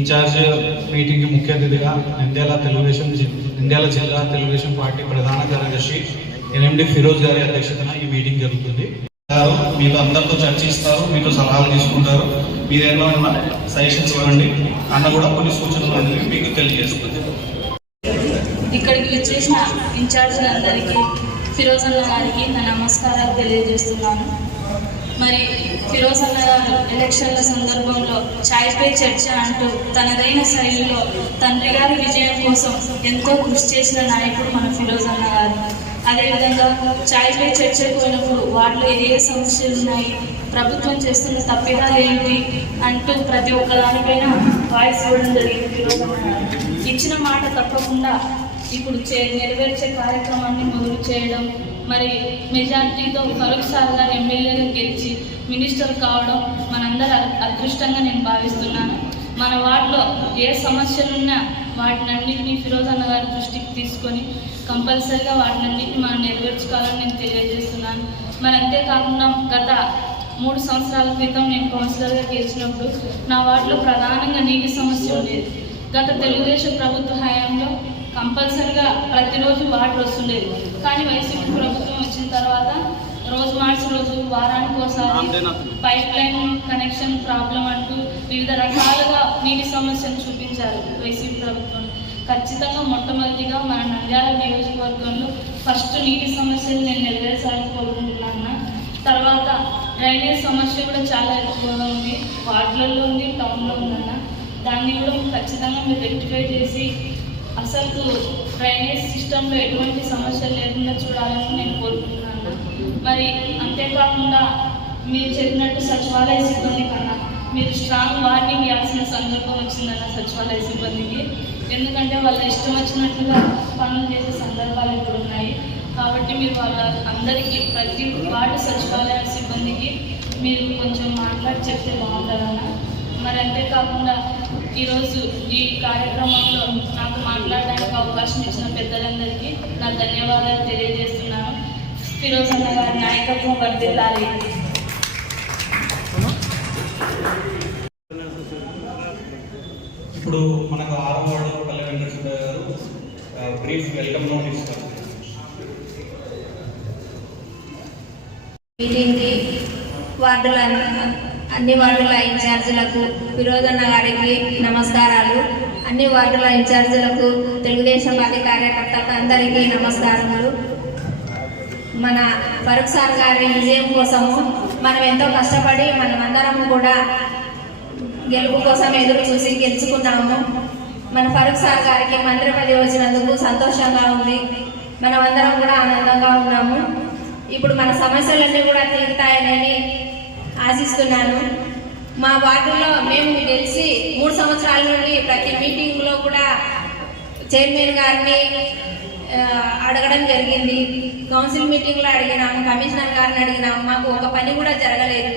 Incharge మీటింగ్కి ముఖ్య అతిథిగా నంద్యాల తెలుగుదేశం నంద్యాల జిల్లా తెలుగుదేశం పార్టీ ప్రధాన కార్యదర్శి ఎన్ఎండి ఫిరోజ్ గారి అధ్యక్షతన ఈ మీటింగ్ జరుగుతుంది. గారు మీతో అందరితో చర్చిస్తారు మీతో సలహాలు తీసుకుంటారు. మీరు ఏమైనా సజెషన్స్ ఇవ్వండి. అన్న కూడా కొన్ని సూచనలు అనేవి మీకు తెలియజేస్తుంది. ఇక్కడికి వచ్చేసిన ఇన్ఛార్జీలందరికీ ఫిరోజ్ అన్న గారికి నా నమస్కారాలు తెలియజేస్తున్నాను. మరి ఫిరోజ్ అన్న గారు ఎలక్షన్ల సందర్భంలో చాయ్ పే చర్చ అంటూ తనదైన శైలిలో తండ్రి గారి విజయం కోసం ఎంతో కృషి చేసిన నాయకుడు మన ఫిరోజ్ అన్న గారు. అదేవిధంగా చాయ్ పే చర్చకు పోయినప్పుడు వాటిలో ఏ సమస్యలు ఉన్నాయి ప్రభుత్వం చేస్తున్న తప్పిదాలు ఏంటి అంటూ ప్రతి ఒక్క దానిపైన వాయిస్ ఇవ్వడం జరిగింది ఫిరోజ్ అన్న ఇచ్చిన మాట తప్పకుండా ఇప్పుడు చే నెరవేర్చే కార్యక్రమాన్ని మొదలు చేయడం మరి మెజార్టీతో ఫరూక్ సార్ గారు ఎమ్మెల్యేగా గెలిచి మినిస్టర్ కావడం మనందరి అదృష్టంగా నేను భావిస్తున్నాను. మన వార్డులో ఏ సమస్యలున్నా వాటినన్నింటినీ ఫిరోజ్ అన్న గారి దృష్టికి తీసుకొని కంపల్సరీగా వాటినన్నింటినీ మనం నెరవేర్చుకోవాలని నేను తెలియజేస్తున్నాను. మరి అంతేకాకుండా గత మూడు సంవత్సరాల క్రితం నేను కౌన్సిలర్గా గెలిచినప్పుడు నా వార్డులో ప్రధానంగా నీటి సమస్య ఉండేది. గత తెలుగుదేశం ప్రభుత్వ హయాంలో కంపల్సరిగా ప్రతిరోజు వాటర్ వస్తుండేది కానీ వైసీపీ ప్రభుత్వం వచ్చిన తర్వాత రోజు మార్చి రోజు వారానికి ఒకసారి పైప్ లైన్ కనెక్షన్ ప్రాబ్లం అంటూ వివిధ రకాలుగా నీటి సమస్యను చూపించారు వైసీపీ ప్రభుత్వం. ఖచ్చితంగా మొట్టమొదటిగా మన నంద్యాల నియోజకవర్గంలో ఫస్ట్ నీటి సమస్యను నేను నెరవేర్చాలని కోరుకుంటున్నాను తర్వాత డ్రైనేజ్ సమస్య కూడా చాలా ఎక్కువగా ఉంది. వార్డులలో ఉంది టౌన్లో ఉందన్న దాన్ని కూడా ఖచ్చితంగా మీరు రెక్టిఫై చేసి అసలు డ్రైనేజ్ సిస్టంలో ఎటువంటి సమస్యలు లేకుండా చూడాలని నేను కోరుకుంటున్నాను. మరి అంతేకాకుండా మీరు చెప్పినట్టు సచివాలయ సిబ్బంది కన్నా మీరు స్ట్రాంగ్ వార్నింగ్ ఇవ్వాల్సిన సందర్భం వచ్చిందన్న సచివాలయ సిబ్బందికి. ఎందుకంటే వాళ్ళ ఇష్టం వచ్చినట్టుగా పనులు చేసే సందర్భాలు ఇప్పుడు ఉన్నాయి. కాబట్టి మీరు వాళ్ళ అందరికీ ప్రతి వార్డు సచివాలయ సిబ్బందికి మీరు కొంచెం మాట్లాడి చెప్తే బాగుంటుందన్న. మరి అంతేకాకుండా ఈరోజు ఈ కార్యక్రమంలో నాకు మాట్లాడడానికి అవకాశం ఇచ్చిన పెద్దలందరికీ నా ధన్యవాదాలు తెలియజేస్తున్నాను. ఫిరోజ్ అన్న గారి నాయకత్వం వర్దిల్లాలి ఇప్పుడు మనకు ఆరం వార్డు పల్లె వెంకటేశ్వర గారు బ్రీఫ్ వెల్కమ్ నోట్ ఇస్తారు మీటింగ్కి వార్డుల అన్ని వార్డుల ఇన్ఛార్జీలకు విరోధన్న గారికి నమస్కారాలు. అన్ని వార్డుల ఇన్ఛార్జీలకు తెలుగుదేశం పార్టీ కార్యకర్తలకు అందరికీ నమస్కారములు. మన ఫరూక్ సార్ గారి విజయం కోసము మనం ఎంతో కష్టపడి మనమందరం కూడా గెలుపు కోసం ఎదురు చూసి గెలుచుకున్నాము. మన ఫరూక్ సార్ గారికి మంత్రి పది వచ్చినందుకు సంతోషంగా ఉంది. మనమందరం కూడా ఆనందంగా ఉన్నాము. ఇప్పుడు మన సమస్యలన్నీ కూడా తీరుతాయనని ఆశిస్తున్నాను. మా వార్డులో మేము తెలిసి మూడు సంవత్సరాల నుండి ప్రతి మీటింగ్లో కూడా చైర్మన్ గారిని అడగడం జరిగింది. కౌన్సిల్ మీటింగ్లో అడిగినాము కమిషనర్ గారిని అడిగినాము. మాకు ఒక పని కూడా జరగలేదు.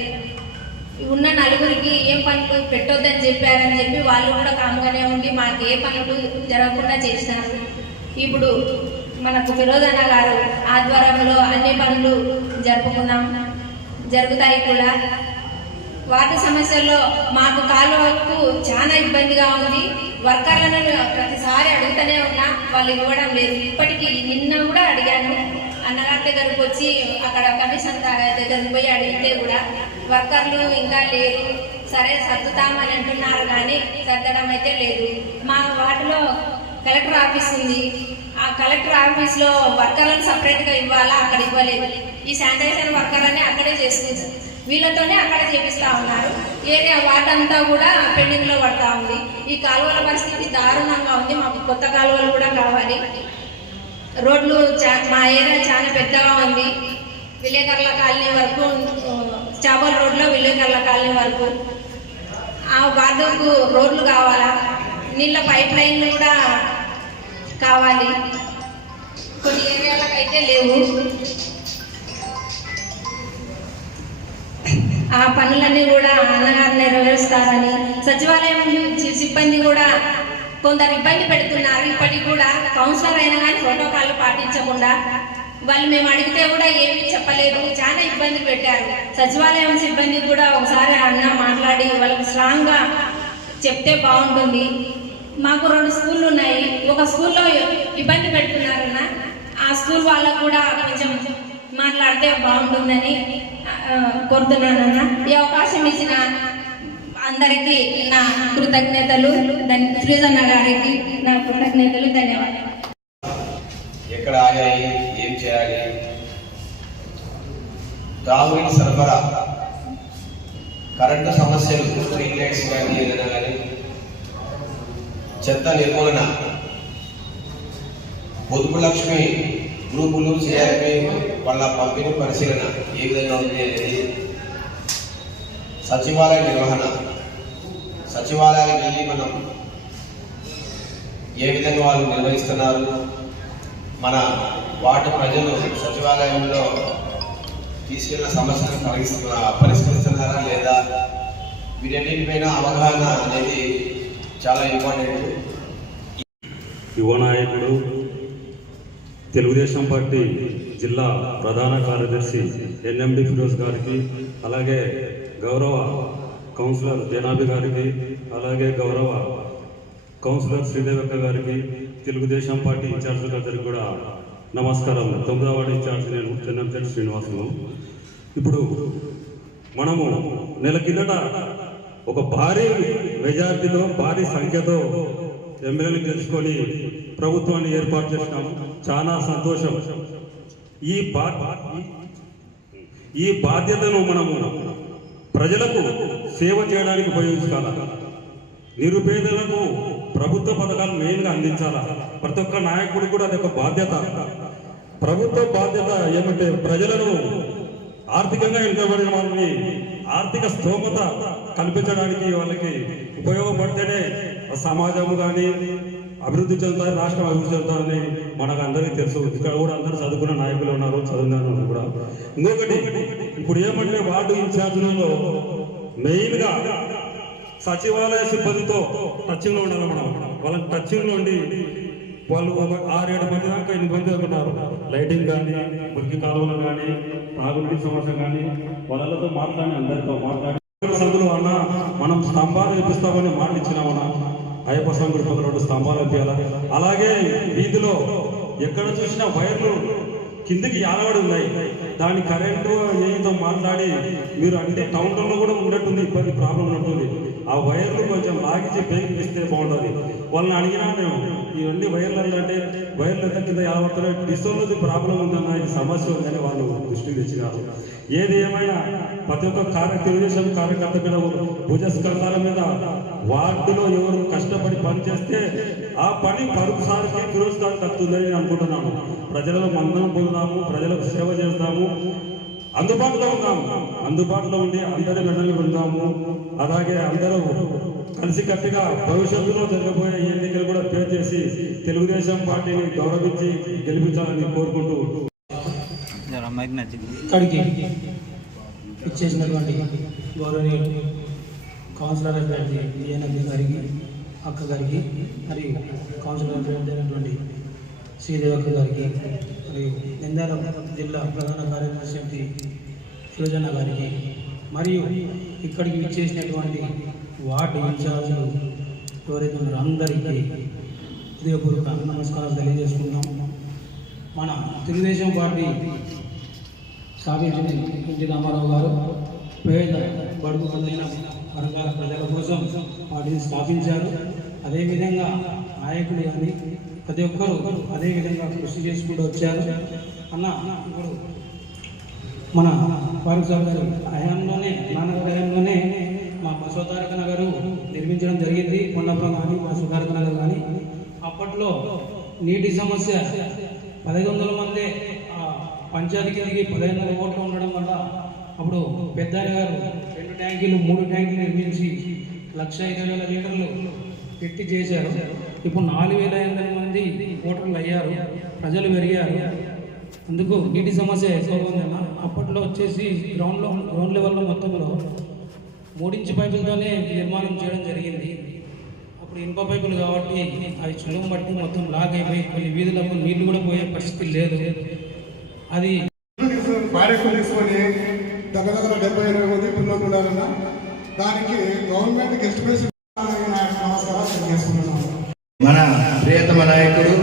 ఉన్న నలుగురికి ఏం పనులు పెట్టొద్దని చెప్పారని చెప్పి వాళ్ళు కూడా కాముగానే ఉండి మాకు ఏ పనులు జరగకుండా చేసినారు. ఇప్పుడు మనకు విరోధన గారు ఆధ్వర్యంలో అన్ని పనులు జరుపుకున్నాం. జరుగుతాయి కూడా. వాటి సమస్యల్లో మాకు కాలువకు చాలా ఇబ్బందిగా ఉంది. వర్కర్లను ప్రతిసారి అడుగుతూనే ఉన్నా వాళ్ళు ఇవ్వడం లేదు. ఇప్పటికీ నిన్న కూడా అడిగాను. అన్నగారి దగ్గరకు వచ్చి అక్కడ కమిషన్ దగ్గరకు పోయి అడిగితే కూడా వర్కర్లు ఇంకా లేరు. సరే సర్దుతామని అంటున్నారు కానీ సర్దడం అయితే లేదు. మా వాటిలో కలెక్టర్ ఆఫీస్ ఉంది. ఆ కలెక్టర్ ఆఫీస్లో వర్కర్లను సపరేట్గా ఇవ్వాలా? అక్కడ ఇవ్వలేదు. ఈ శానిటైజర్ అన్ని అక్కడే చేసుకుంటారు వీళ్ళతోనే అక్కడ చేపిస్తూ ఉన్నారు. ఏరియా వార్డ్ అంతా కూడా పెండింగ్లో పడతా ఉంది. ఈ కాలువల పరిస్థితి దారుణంగా ఉంది. మాకు కొత్త కాలువలు కూడా కావాలి. రోడ్లు చా- మా ఏరియా చాలా పెద్దగా ఉంది. విలేకరుల కాలనీ వరకు చాబల్ రోడ్లో విలేకరుల కాలనీ వరకు. ఆ వార్డుకు రోడ్లు కావాలా? నీళ్ళ పైప్ లైన్లు కూడా కావాలి. కొన్ని ఏరియాలకు అయితే లేవు. ఆ పనులన్నీ కూడా అన్నగారు నెరవేరుస్తారని సచివాలయం సిబ్బంది కూడా కొందరు ఇబ్బంది పెడుతున్నారు. ఇప్పటికి కూడా కౌన్సిలర్ అయినా కానీ ప్రోటోకాల్ పాటించకుండా వాళ్ళు మేము అడిగితే కూడా ఏమీ చెప్పలేదు. చాలా ఇబ్బంది పెట్టారు. సచివాలయం సిబ్బంది కూడా ఒకసారి అన్న మాట్లాడి వాళ్ళకి స్ట్రాంగ్గా చెప్తే బాగుంటుంది. మాకు రెండు స్కూళ్ళు ఉన్నాయి. ఒక స్కూల్లో ఇబ్బంది పెడుతున్నారన్న ఆ స్కూల్ వాళ్ళకు కూడా కొంచెం మాట్లాడితే బాగుంటుందని కోరుతున్నానన్న. ఈ అవకాశం ఇచ్చిన అందరికీ నా కృతజ్ఞతలు. ధన్ గారికి నా కృతజ్ఞతలు. ధన్యవాదాలు. ఎక్కడ ఆగాయి ఏం చేయాలి? తాగునీటి సరఫరా. కరెంటు సమస్యలు స్ట్రీట్ లైట్స్ కానీ ఏదైనా కానీ చెత్త నిర్మూలన. పొదుపు లక్ష్మి గ్రూపులు సిఆర్పి వాళ్ళ పంపిణీ పరిశీలన. ఏ విధంగా ఉంది అనేది సచివాలయ నిర్వహణ. సచివాలయానికి వెళ్ళి మనం ఏ విధంగా వాళ్ళు నిర్వహిస్తున్నారు? మన వార్డు ప్రజలు సచివాలయంలో తీసుకెళ్ళిన సమస్యలను పరిగణిస్తున్నా పరిష్కరిస్తున్నారా లేదా? వీటన్నిటిపైన అవగాహన అనేది చాలా ఇంపార్టెంట్. యువ నాయకుడు తెలుగుదేశం పార్టీ జిల్లా ప్రధాన కార్యదర్శి ఎన్ఎండి ఫిరోజ్ గారికి అలాగే గౌరవ కౌన్సిలర్ జనాభి గారికి అలాగే గౌరవ కౌన్సిలర్ శ్రీదేవక్క గారికి తెలుగుదేశం పార్టీ ఇన్ఛార్జీలందరికీ కూడా నమస్కారం. తొమ్మిదవ వార్డు ఇన్ఛార్జ్ నేను చెన్నంచెట్టి శ్రీనివాసులు. ఇప్పుడు మనము నెల కిందట ఒక భారీ మెజార్టీతో భారీ సంఖ్యతో ఎమ్మెల్యేలు గెలుచుకొని ప్రభుత్వాన్ని ఏర్పాటు చేసినాము చాలా సంతోషం. ఈ బా ఈ బాధ్యతను మనము ప్రజలకు సేవ చేయడానికి ఉపయోగించాలి నిరుపేదలకు ప్రభుత్వ పథకాలు మెయిన్గా అందించాలా? ప్రతి ఒక్క నాయకుడికి కూడా అది ఒక బాధ్యత. ప్రభుత్వ బాధ్యత ఏమంటే ప్రజలను ఆర్థికంగా వెనుకబడిన వాళ్ళని ఆర్థిక స్తోమత కల్పించడానికి వాళ్ళకి ఉపయోగపడితేనే సమాజము కానీ అభివృద్ధి చెందుతారు రాష్ట్రం అభివృద్ధి చెందుతారని మనకు అందరికీ తెలుసు. ఇక్కడ కూడా అందరూ చదువుకున్న నాయకులు ఉన్నారు చదువుకున్న కూడా. ఇంకొకటి ఇప్పుడు ఏమంటే వార్డు ఇన్ఛార్జీలలో మెయిన్గా సచివాలయ సిబ్బందితో టచ్లో ఉండాలి మనం. వాళ్ళకి టచ్లో ఉండి వాళ్ళు ఒక ఆరేడు మంది దాకా ఎనిమిది మంది దాకా ఉన్నారు. లైటింగ్ కానీ మురికి కాలువలు కానీ తాగునీటి సమస్య కానీ వాళ్ళతో మాట్లాడి అందరితో మాట్లాడి. సభ్యులు అన్న మనం స్తంభాలు ఇప్పిస్తామని మాట ఇచ్చినామన్నా అయ్యప్ప సంఘుడు ఒక రెండు స్తంభాలు ఇప్పించాలి అలాగే వీధిలో ఎక్కడ చూసినా వైర్లు కిందికి యాలవడి ఉన్నాయి. దాని కరెంటు ఏదో మాట్లాడి మీరు అంటే టౌన్లో కూడా ఉన్నట్టుంది ఇబ్బంది ప్రాబ్లం ఉంటుంది ఆ వైర్లు కొంచెం లాగించి పైకి ఇస్తే బాగుంటుంది వాళ్ళని అడిగినా మేము ఇవన్నీ వైర్లు అంటే వైర్లు ఎంత కింద యావత్తున్నాయి ప్రాబ్లం ఉందన్న ఇది సమస్య ఉందని వాళ్ళు దృష్టికి తెచ్చినారు. ఏది ఏమైనా ప్రతి ఒక్క కార్య తెలుగుదేశం కార్యకర్త మీద భుజస్కంధాల మీద వార్డులో ఎవరు కష్టపడి పని చేస్తే ఆ పని మరొకసారికి ఫిరోజ్ ఖాన్ తగ్గుతుందని నేను అనుకుంటున్నాను. ప్రజలలో మందరం పొందుతాము ప్రజలకు సేవ చేస్తాము అందుబాటులో ఉన్నాము అందుబాటులో ఉండి అందరి మెడలు పెడతాము అలాగే అందరూ కలిసికట్టుగా భవిష్యత్తులో జరగబోయే ఎన్నికలు కూడా పే చేసి తెలుగుదేశం పార్టీని గౌరవించి గెలిపించాలని కోరుకుంటూ ఇక్కడికి ఇచ్చేసినటువంటి గౌరవనీయులు కౌన్సిలర్ అభ్యర్థి డిఎన్ఎల్ గారికి అక్క గారికి మరియు కౌన్సిలర్ అభ్యర్థి అయినటువంటి శ్రీదేవక్క గారికి మరియు నిందాల జిల్లా ప్రధాన కార్యదర్శి ఫిరోజన్న గారికి మరియు ఇక్కడికి ఇచ్చేసినటువంటి వాటి ఇన్ఛార్జీలు ఎవరైతే ఉన్నారో అందరికీ హృదయపూర్వక నమస్కారాలు తెలియజేసుకుంటాం మన తెలుగుదేశం పార్టీ స్థాపించిన ఎన్టీ రామారావు గారు. పేద బడుగు బలైన వర్గాల ప్రజల కోసం వాటిని స్థాపించారు. అదేవిధంగా నాయకులు కానీ ప్రతి ఒక్కరూ అదేవిధంగా కృషి చేసుకుంటూ వచ్చారు. అన్న ఇప్పుడు మన ఫారూక్ సార్ గారి హయాంలోనే నాన్న గ్రామంలో నీటి సమస్య పదహైదు వందల మంది పంచాయతీ కిందకి పదహైదు వందల ఓట్లు ఉండడం వల్ల అప్పుడు పెద్ద గారు రెండు ట్యాంకీలు మూడు ట్యాంకులు నిర్మించి లక్ష ఇరవై వేల లీటర్లు పెట్టి చేశారు. ఇప్పుడు నాలుగు వేల ఐదు వందల మంది ఓటర్లు అయ్యారు ప్రజలు పెరిగారు. అందుకు నీటి సమస్య ఎక్కువగా ఉందన్న అప్పట్లో వచ్చేసి గ్రౌండ్లో గ్రౌండ్ లెవెల్లో మొత్తంలో మూడించి పైపులతోనే నిర్మాణం చేయడం జరిగింది. అప్పుడు ఇనుప పైపులు కాబట్టి అవి చులుము బట్టి మొత్తం లాగ్ అయిపోయి కొన్ని వీధులకు నీళ్ళు కూడా పోయే పరిస్థితి లేదు. అది తీసుకొని దగ్గర దగ్గర డెబ్బై ఎనభై మంది పిల్లలు ఉన్నారన్న దానికి గవర్నమెంట్ మన ప్రియతమ నాయకుడు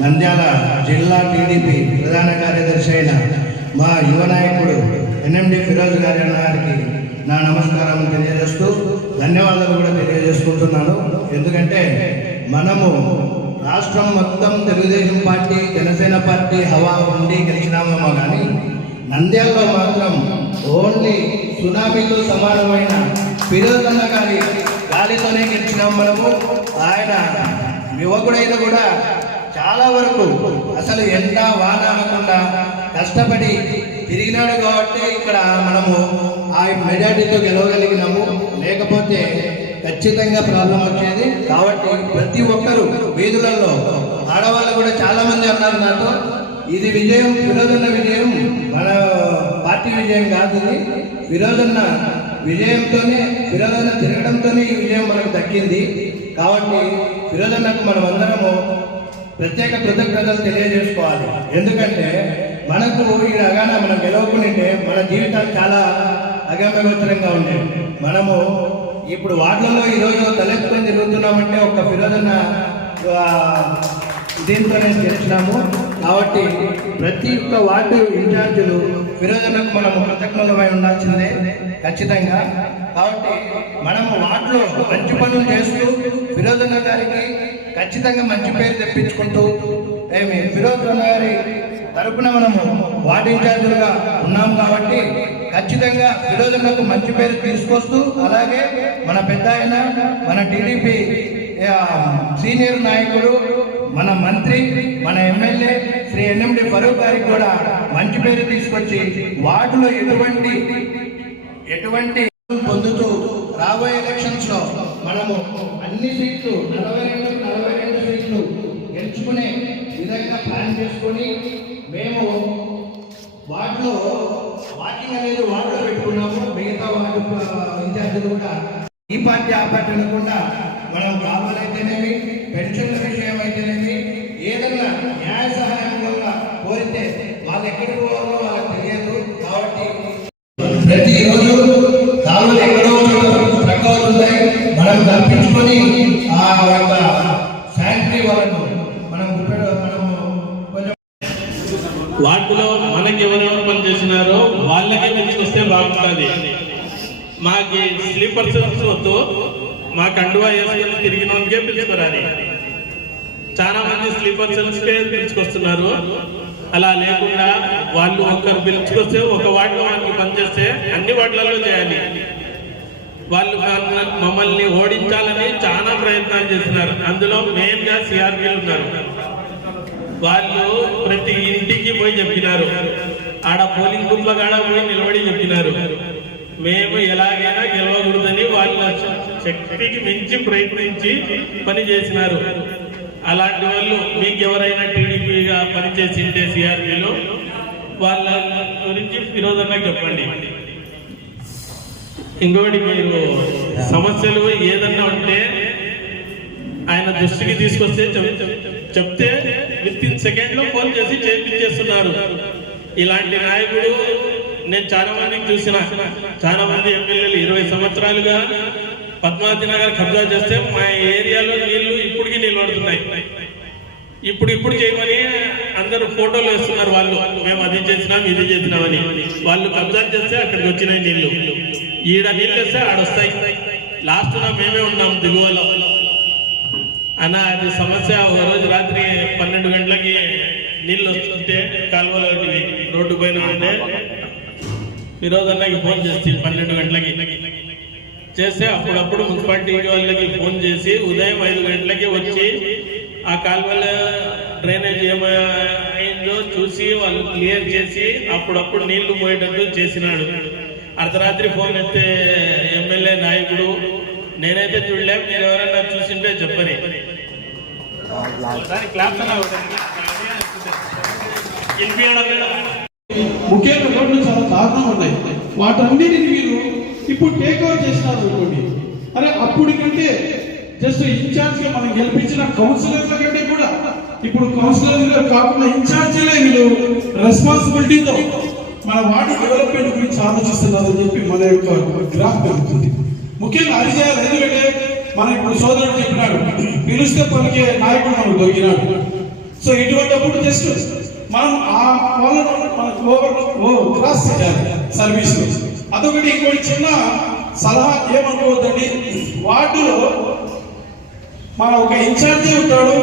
నంద్యాల జిల్లా టీడీపీ ప్రధాన కార్యదర్శి అయిన మా యువ నాయకుడు ఎన్ఎండి ఫిరోజ్ గారి గారికి నా నమస్కారం తెలియజేస్తూ ధన్యవాదాలు కూడా తెలియజేసుకుంటున్నాను. ఎందుకంటే మనము రాష్ట్రం మొత్తం తెలుగుదేశం పార్టీ జనసేన పార్టీ హవా ఉండి గెలిచినామేమో కానీ నంద్యాలలో మాత్రం ఓన్లీ సునామీతో సమానమైన ఫిరోజన్న గారి గాలితోనే గెలిచినాం మనము. ఆయన యువకుడైన కూడా చాలా వరకు అసలు ఎండ వాన అనకుండా కష్టపడి తిరిగినాడు కాబట్టి ఇక్కడ మనము ఆ మెజార్టీతో గెలవగలిగినాము. లేకపోతే ఖచ్చితంగా ప్రాబ్లం వచ్చేది. కాబట్టి ప్రతి ఒక్కరు వీధులలో ఆడవాళ్ళు కూడా చాలా మంది అన్నారు నాతో ఇది విజయం విరోధన్న విజయం మన పార్టీ విజయం కాదు ఇది. విరోధన్న విజయంతోనే విరోధన్న తిరగడంతోనే ఈ విజయం మనకు దక్కింది. కాబట్టి విరోధన్నకు మనం అందరము ప్రత్యేక కృతజ్ఞతలు తెలియజేసుకోవాలి. ఎందుకంటే మనకు ఈ రగాన మనం గెలవకుంటే మన జీవితాలు చాలా అగమ్యగోచరంగా ఉండేవి. మనము ఇప్పుడు వార్డులలో ఈరోజు తలెత్తుకొని తిరుగుతున్నామంటే ఒక ఫిరోజన్న దీంతో దీంతోనే చేస్తున్నాము. కాబట్టి ప్రతి ఒక్క వార్డు ఇన్ఛార్జీలు ఫిరోజన్నకు మనము కృతజ్ఞతమై ఉండాల్సిందే ఖచ్చితంగా. కాబట్టి మనము వార్డులో మంచి పనులు చేస్తూ ఫిరోజన్న గారికి ఖచ్చితంగా మంచి పేరు తెప్పించుకుంటూ ఏమి ఫిరోజన్న గారి తరపున మనము వార్డు ఇన్ఛార్జీలుగా ఉన్నాం కాబట్టి ఖచ్చితంగా విరోధులకు మంచి పేరు తీసుకొస్తూ అలాగే మన పెద్ద ఆయన మన టీడీపీ సీనియర్ నాయకుడు మన మంత్రి మన ఎమ్మెల్యే శ్రీ ఎన్ఎండి ఫరూక్ గారికి కూడా మంచి పేరు తీసుకొచ్చి వార్డులో ఎటువంటి ఎటువంటి పొందుతూ రాబోయే ఎలక్షన్స్లో మనము అన్ని సీట్లు నలభై రెండు నలభై రెండు సీట్లు గెలుచుకునే విధంగా ప్లాన్ చేసుకొని మేము వాటిలో వాకింగ్ అనేది వాటిలో పెట్టుకున్నాము. మిగతా వాటి ఇన్ఛార్జీలు కూడా ఈ పార్టీ ఆ పార్టీ అనకుండా మనం కావాలైతేనేమి పెన్షన్ల విషయం అయితేనేమి ఏదైనా న్యాయ సహాయం వల్ల కోరితే వాళ్ళు ఎక్కడికి పోవాలో వాళ్ళకి తెలియదు. కాబట్టి ప్రతిరోజు కాలువలు ఎక్కడో చోట అవుతున్నాయి మనం తప్పించుకొని ఆ యొక్క వాటిలో మనకి ఎవరెవరు పని చేసినారో వాళ్ళకే తీసుకొస్తే బాగుంటుంది. మాకి స్లీపర్ సెల్స్ వద్దు మా కండువా వేసుకొని తిరిగిన వాళ్ళకే పిలుచుకోరాని. చాలా మంది స్లీపర్ సెల్స్కే పిలుచుకొస్తున్నారు. అలా లేకుండా వాళ్ళు ఒకరు పిలుచుకొస్తే ఒక వాటిలో వాళ్ళు పనిచేస్తే అన్ని వాటిలలో చేయాలి. వాళ్ళు మమ్మల్ని ఓడించాలని చాలా ప్రయత్నాలు చేస్తున్నారు. అందులో మెయిన్గా సిఆర్పీలు ఉన్నారు. వాళ్ళు ప్రతి ఇంటికి పోయి చెప్పినారు. ఆడ పోలింగ్ బూత్ కాడ పోయి నిలబడి చెప్పినారు. మేము ఎలాగైనా గెలవకూడదని వాళ్ళ శక్తికి మించి ప్రయత్నించి పని చేసినారు. అలాంటి వాళ్ళు మీకు ఎవరైనా టీడీపీగా పనిచేసింటే సిఆర్పీలో వాళ్ళ గురించి విరోధంగా చెప్పండి. ఇంకోటి మీరు సమస్యలు ఏదన్నా ఉంటే ఆయన దృష్టికి తీసుకొస్తే చెప్- చెప్తే విత్ ఇన్ సెకండ్లో ఫోన్ చేసి చేయించేస్తున్నారు ఇలాంటి నాయకుడు నేను చాలా మందికి చూసిన చాలా మంది ఎమ్మెల్యేలు ఇరవై సంవత్సరాలుగా పద్మావతి నగర్ కబ్జా చేస్తే మా ఏరియాలో నీళ్ళు ఇప్పటికీ నిలబడుతున్నాయి. ఇప్పుడు ఇప్పుడు చేయమని అందరూ ఫోటోలు వేస్తున్నారు వాళ్ళు. మేము అది చేసినాం ఇది చేసినామని. వాళ్ళు కబ్జా చేస్తే అక్కడికి వచ్చినాయి నీళ్ళు. ఈడ నీళ్ళు వేస్తే ఆడొస్తాయి లాస్ట్ మేమే ఉన్నాం దిగువలో. అన్న అది సమస్య ఒక రోజు రాత్రి పన్నెండు గంటలకి నీళ్ళు వస్తుంటే కాలువలో రోడ్డు పైన ఉంటే ఈరోజు అన్నకి ఫోన్ చేస్తే పన్నెండు గంటలకి. చేస్తే అప్పుడప్పుడు మున్సిపాలిటీ వాళ్ళకి ఫోన్ చేసి ఉదయం ఐదు గంటలకి వచ్చి ఆ కాలువల డ్రైనేజ్ ఏమైందో చూసి వాళ్ళు క్లియర్ చేసి అప్పుడప్పుడు నీళ్ళు పోయేటట్టు చేసినాడు. అర్ధరాత్రి ఫోన్ ఎత్తే ఎమ్మెల్యే నాయకుడు నేనైతే చూడలే మీరు ఎవరైనా చూసింటే చెప్పని దానికి క్లాప్స్ అన్నా ఒకటి. వినిపించడం లేదా? ముఖ్యంగా రోడ్లు చాలా దారుణంగా ఉన్నాయి. వాటన్నిటిని మీరు ఇప్పుడు టేక్ ఓవర్ చేసినారు అనుకోండి. అరే అప్పుడు కంటే జస్ట్ ఇన్ఛార్జ్గా మనం గెలిపించిన కౌన్సిలర్ల కంటే కూడా ఇప్పుడు కౌన్సిలర్ కాకుండా ఇన్ఛార్జీలే వీళ్ళు రెస్పాన్సిబిలిటీతో మన వార్డు డెవలప్మెంట్ గురించి ఆలోచిస్తున్నారని చెప్పి మన యొక్క గ్రాఫ్ పెరుగుతుంది. ముఖ్యంగా అది ఎందుకంటే మనం ఇప్పుడు సోదరుడు చెప్పినాడు పిలిస్తే పలికే నాయకుడు మనకు దొరికినాడు. సో ఇటువంటిప్పుడు జస్ట్ మనం ఆ వాళ్ళను మనకు ఓవర్ ఓ క్రాస్ చేయాలి సర్వీస్ అదొకటి ఇంకోటి చిన్న సలహా ఏమనుకోవద్దండి వార్డులో మన ఒక ఇన్ఛార్జి ఉంటాడు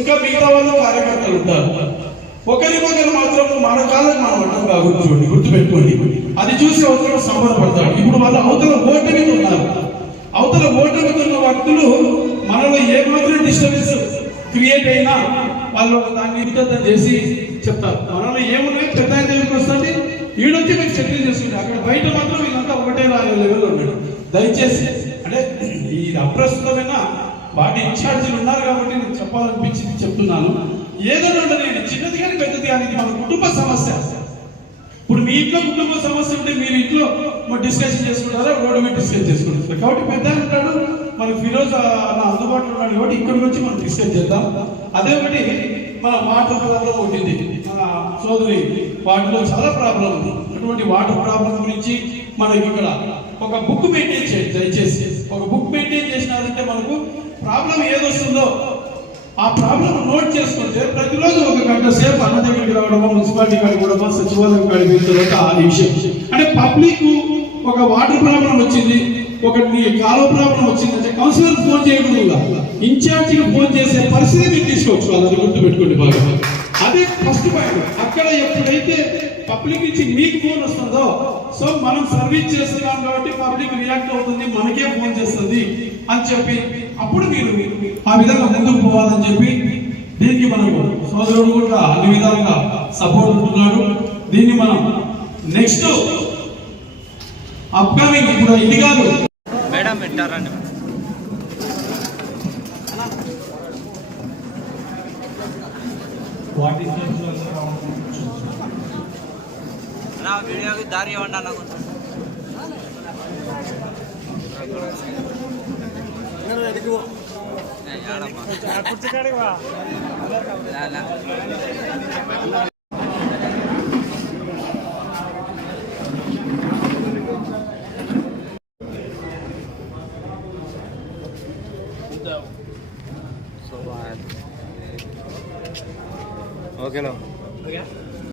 ఇంకా మిగతా వాళ్ళు కార్యకర్తలు ఉంటారు. ఒకరికొకరు మాత్రం మన కాలం మనం అడ్డం కాకూడదు చూడండి గుర్తుపెట్టుకోండి. అది చూసి అవతల సంబరపడతాడు. ఇప్పుడు వాళ్ళు అవతల ఓటమి ఉన్నారు. అవతల ఓటమికున్న ఉన్న వ్యక్తులు మనలో ఏమాత్రం డిస్టర్బెన్స్ క్రియేట్ అయినా వాళ్ళు దాన్ని విధంగా చేసి చెప్తారు. మనలో ఏమున్నాయి పెద్ద దగ్గరికి వస్తుంది. ఈడొచ్చి మీకు చర్చలు చేసుకుంటారు అక్కడ బయట మాత్రం వీళ్ళంతా ఒకటే రాయే లెవెల్లో ఉన్నాడు దయచేసి అంటే ఈ అప్రస్తుతమైన వాటి ఇన్ఛార్జీలు ఉన్నారు కాబట్టి నేను చెప్పాలనిపించింది చెప్తున్నాను. ఏదైనా ఉండదు చిన్నది కానీ పెద్దది కానీ మన కుటుంబ సమస్య. ఇప్పుడు మీ ఇంట్లో కుటుంబ సమస్య ఉంటే మీరు ఇంట్లో డిస్కషన్ చేసుకుంటారా? రోడ్డు మీద డిస్కస్ చేసుకుంటారు? కాబట్టి పెద్ద అంటాడు ఉంటాడు. మనకు ఫిరోజ్ అలా అందుబాటులో ఉన్నాడు కాబట్టి ఇక్కడి నుంచి మనం డిస్కస్ చేద్దాం. అదే ఒకటి మన వాటర్ ప్రాబ్లం ఉంటుంది మన సోదరి వాటిలో చాలా ప్రాబ్లం ఉంది. అటువంటి వాటర్ ప్రాబ్లం గురించి మనకి ఇక్కడ ఒక బుక్ మెయింటైన్ చేయండి దయచేసి. ఒక బుక్ మెయింటైన్ చేసినారంటే మనకు ప్రాబ్లం ఏదొస్తుందో ఆ ప్రాబ్లం నోట్ చేసుకుంటే ప్రతిరోజు ఒక గంట సేపు అన్న దగ్గరికి రావడమో మున్సిపాలిటీ కాడికి కూడా సచివాలయం కాడికి వెళ్ళిన తర్వాత ఆ విషయం. అంటే పబ్లిక్ ఒక వాటర్ ప్రాబ్లం వచ్చింది ఒక కాలువ ప్రాబ్లం వచ్చింది అంటే కౌన్సిలర్ ఫోన్ చేయకుండా ఇన్ఛార్జికి ఫోన్ చేసే పరిస్థితి మీరు తీసుకోవచ్చు వాళ్ళని గుర్తుపెట్టుకోండి బాగా. అదే ఫస్ట్ పాయింట్. అక్కడ ఎప్పుడైతే పబ్లిక్ నుంచి మీకు ఫోన్ వస్తుందో సో మనం సర్వీస్ చేస్తున్నాం కాబట్టి పబ్లిక్ రియాక్ట్ అవుతుంది మనకే ఫోన్ చేస్తుంది అని చెప్పి అప్పుడు మీరు ఆ విధంగా ముందుకు పోవాలని చెప్పి దీనికి మనకు సోదరుడు కూడా అన్ని విధాలుగా సపోర్ట్ ఉంటున్నాడు. దీన్ని మనం నెక్స్ట్ అప్కమింగ్ ఇప్పుడు ఇది కాదు. మేడం పెట్టారండి. వాటి నా వీడియోకి దారి ఇవ్వండి అన్న కొంచెం ఏడమ్మా?